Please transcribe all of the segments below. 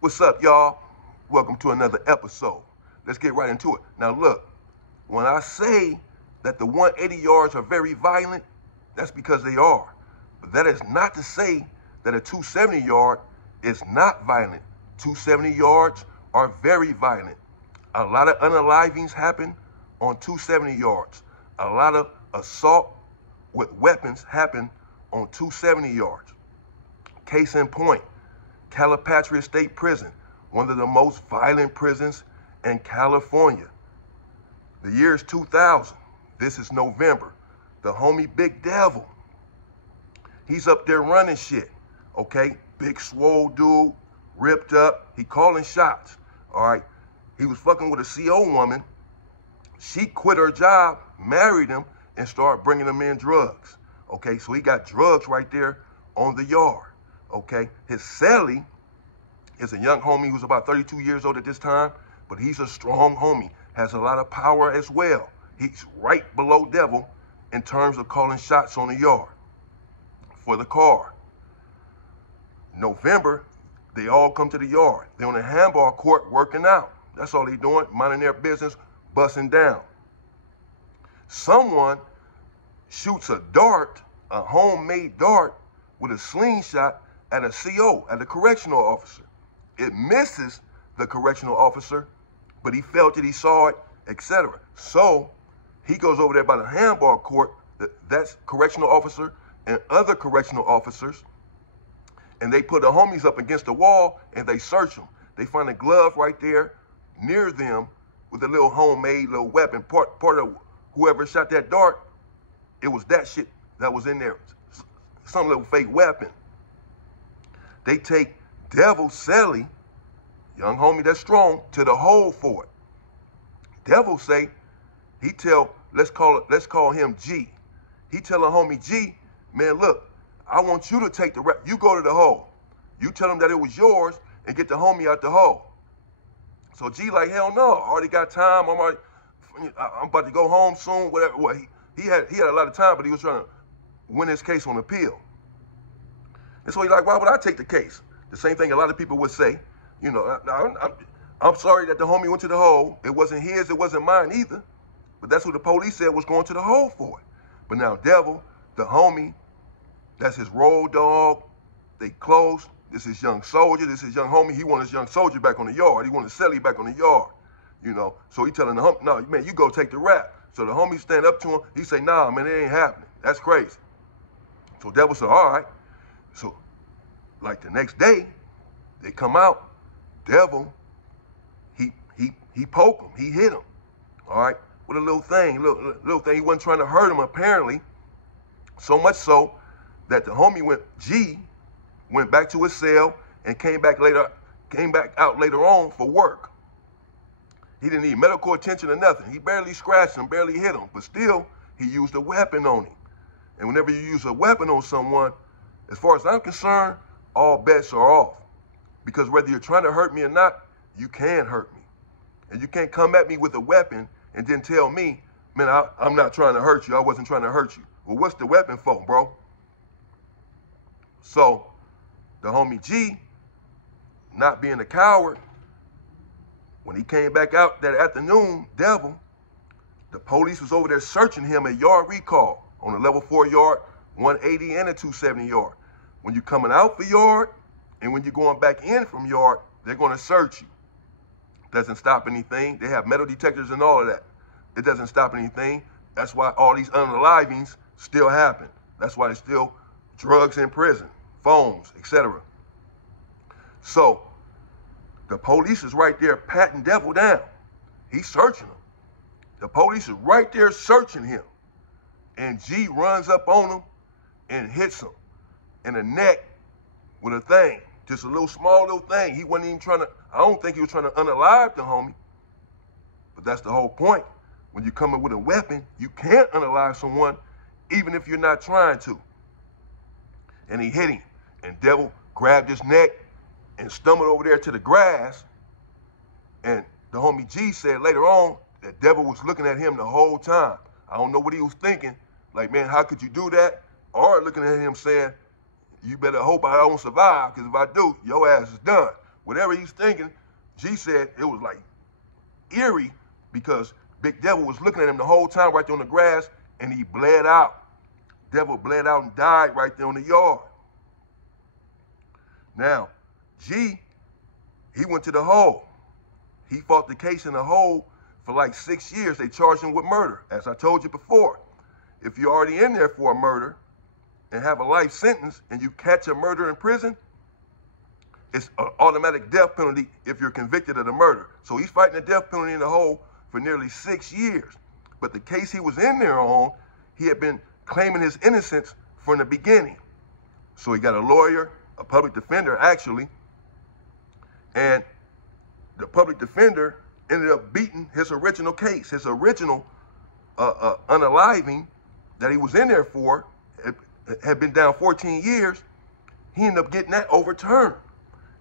What's up, y'all? Welcome to another episode. Let's get right into it. Now, look, when I say that the 180 yards are very violent, that's because they are. But that is not to say that a 270 yard is not violent. 270 yards are very violent. A lot of unalivings happen on 270 yards. A lot of assault with weapons happen on 270 yards. Case in point, CALIPATRIA State Prison, one of the most violent prisons in California. The year is 2000. This is November. The homie Big Devil, he's up there running shit, okay? Big swole dude, ripped up. He calling shots, all right? He was fucking with a CO woman. She quit her job, married him, and started bringing him in drugs, okay? So he got drugs right there on the yard. Okay, his cellie is a young homie who's about 32 years old at this time, but he's a strong homie, has a lot of power as well. He's right below Devil in terms of calling shots on the yard for the car. November, they all come to the yard. They're on the handball court working out. That's all they're doing, minding their business, busting down. Someone shoots a dart, a homemade dart with a slingshot at a CO, at a correctional officer. It misses the correctional officer, but he felt it, he saw it, etc. So he goes over there by the handball court, that's correctional officer and other correctional officers, and they put the homies up against the wall and they search them. They find a glove right there near them with a little homemade little weapon. Part of whoever shot that dart, it was that shit that was in there, some little fake weapon. They take Devil Cellie, young homie that's strong, to the hole for it. Devil say, let's call him G. He tell a homie G, man, look, I want you to take the rap. You go to the hole. You tell him that it was yours and get the homie out the hole. So G like, hell no, I already got time. I'm about to go home soon, whatever. Well, he had a lot of time, but he was trying to win his case on appeal. And so he's like, why would I take the case? The same thing a lot of people would say. You know, I'm sorry that the homie went to the hole. It wasn't his, it wasn't mine either. But that's what the police said was going to the hole for it. But now Devil, the homie, that's his road dog. They close. This is young soldier. This is young homie. He wanted his young soldier back on the yard. He wanted Cellie back on the yard. You know, so he telling the homie, no, man, you go take the rap. So the homie stand up to him. He say, nah, man, it ain't happening. That's crazy. So Devil said, all right. So, like the next day, they come out. Devil, he poke him. He hit him. All right, with a little thing, little thing. He wasn't trying to hurt him apparently. So much so that the homie went back to his cell and came back out later on for work. He didn't need medical attention or nothing. He barely scratched him, barely hit him, but still he used a weapon on him. And whenever you use a weapon on someone, as far as I'm concerned, all bets are off. Because whether you're trying to hurt me or not, you can hurt me. And you can't come at me with a weapon and then tell me, man, I'm not trying to hurt you. I wasn't trying to hurt you. Well, what's the weapon for, bro? So the homie G, not being a coward, when he came back out that afternoon, Devil, the police was over there searching him at yard recall on a level 4 yard, 180 and a 270 yard. When you're coming out for yard and when you're going back in from yard, they're going to search you. Doesn't stop anything. They have metal detectors and all of that. It doesn't stop anything. That's why all these unalivings still happen. That's why there's still drugs in prison, phones, etc. So the police is right there patting Devil down. He's searching him. The police is right there searching him. And G runs up on him and hits him in the neck with a thing. Just a small little thing. He wasn't even trying to, I don't think he was trying to unalive the homie. But that's the whole point. When you come in with a weapon, you can't unalive someone even if you're not trying to. And he hit him. And Devil grabbed his neck and stumbled over there to the grass. And the homie G said later on that Devil was looking at him the whole time. I don't know what he was thinking. Like, man, how could you do that? Or looking at him saying, you better hope I don't survive, because if I do, your ass is done. Whatever he he's thinking, G said it was like eerie because Big Devil was looking at him the whole time right there on the grass, and he bled out. Devil bled out and died right there on the yard. Now, G, he went to the hole. He fought the case in the hole for like 6 years. They charged him with murder. As I told you before, if you're already in there for a murder and have a life sentence and you catch a murder in prison, it's an automatic death penalty if you're convicted of the murder. So he's fighting the death penalty in the hole for nearly 6 years. But the case he was in there on, he had been claiming his innocence from the beginning. So he got a lawyer, a public defender actually, and the public defender ended up beating his original case, his original unaliving that he was in there for, had been down 14 years. He ended up getting that overturned.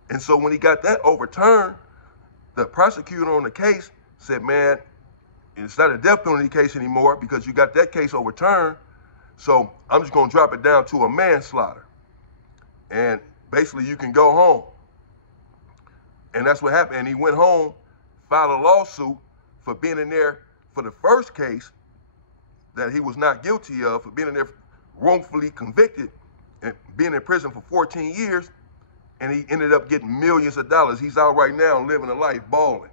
And so when he got that overturned, the prosecutor on the case said, man, it's not a death penalty case anymore because you got that case overturned. So I'm just going to drop it down to a manslaughter. And basically you can go home. And that's what happened. And he went home, filed a lawsuit for being in there for the first case that he was not guilty of, for being in there wrongfully convicted and being in prison for 14 years. And he ended up getting millions of dollars. He's out right now living a life balling.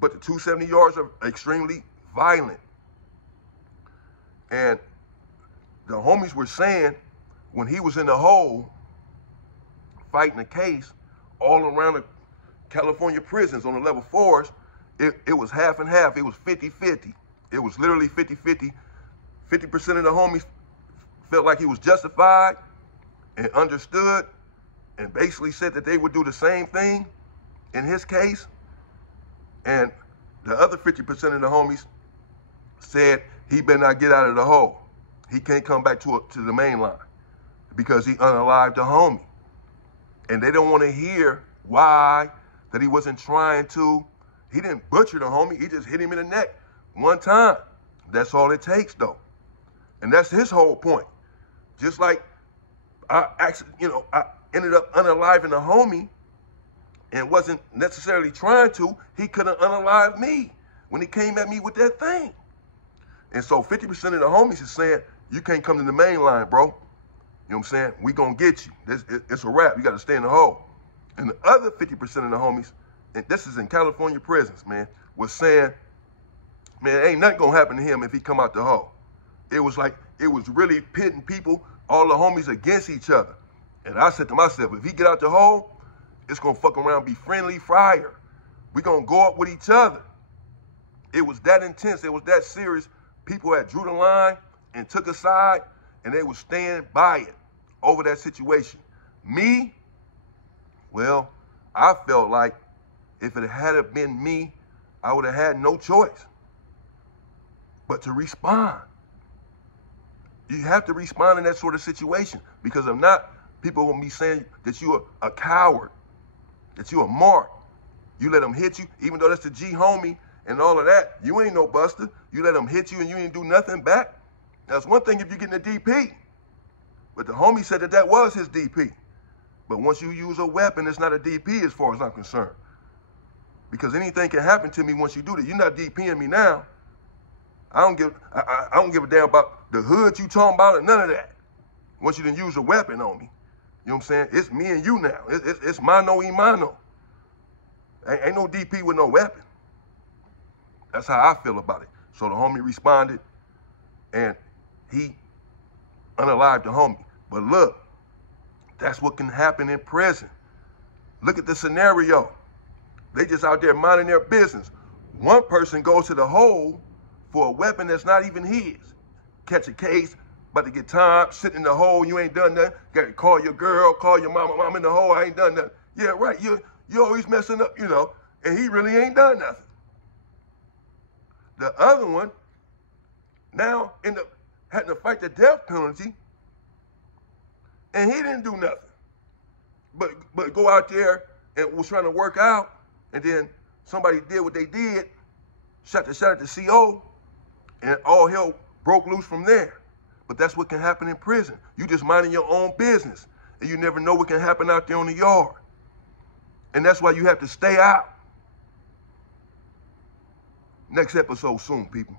But the 270 yards are extremely violent. And the homies were saying when he was in the hole fighting a case all around the California prisons on the level 4s, it was half and half. It was 50-50. It was literally 50-50. 50% of the homies felt like he was justified and understood and basically said that they would do the same thing in his case. And the other 50% of the homies said he better not get out of the hole. He can't come back to the main line because he unalived the homie. And they don't want to hear why, that he wasn't trying to. He didn't butcher the homie. He just hit him in the neck one time. That's all it takes, though. And that's his whole point. Just like I ended up unaliving the homie and wasn't necessarily trying to, he could have unalived me when he came at me with that thing. And so 50% of the homies is saying, you can't come to the main line, bro. You know what I'm saying? We gonna get you. It's a wrap. You gotta stay in the hole. And the other 50% of the homies, and this is in California prisons, man, was saying, man, ain't nothing gonna happen to him if he come out the hole. It was like, it was really pitting people, all the homies against each other. And I said to myself, if he get out the hole, it's gonna fuck around, be friendly fire. We gonna go up with each other. It was that intense, it was that serious. People had drew the line and took a side, and they would stand by it over that situation. Me, well, I felt like if it had been me, I would have had no choice but to respond. You have to respond in that sort of situation, because if not, people will be saying that you are a coward, that you a mark. You let them hit you, even though that's the G homie and all of that. You ain't no buster. You let them hit you and you ain't do nothing back. That's one thing if you get in the DP. But the homie said that that was his DP. But once you use a weapon, it's not a DP as far as I'm concerned. Because anything can happen to me once you do that. You're not DPing me now. I don't give a damn about the hood you talking about or none of that. Once you didn't use a weapon on me. You know what I'm saying? It's me and you now. It's mano y mano. Ain't no DP with no weapon. That's how I feel about it. So the homie responded, and he unalived the homie. But look, that's what can happen in prison. Look at the scenario. They just out there minding their business. One person goes to the hole for a weapon that's not even his. Catch a case, about to get time, sit in the hole, you ain't done nothing. Got to call your girl, call your mama, mom in the hole, I ain't done nothing. Yeah, right, you always messing up, you know, and he really ain't done nothing. The other one now ended up having to fight the death penalty, and he didn't do nothing. But go out there and was trying to work out, and then somebody did what they did, shot at the CO, and all hell broke loose from there. But that's what can happen in prison. You just minding your own business, and you never know what can happen out there on the yard. And that's why you have to stay out. Next episode soon, people.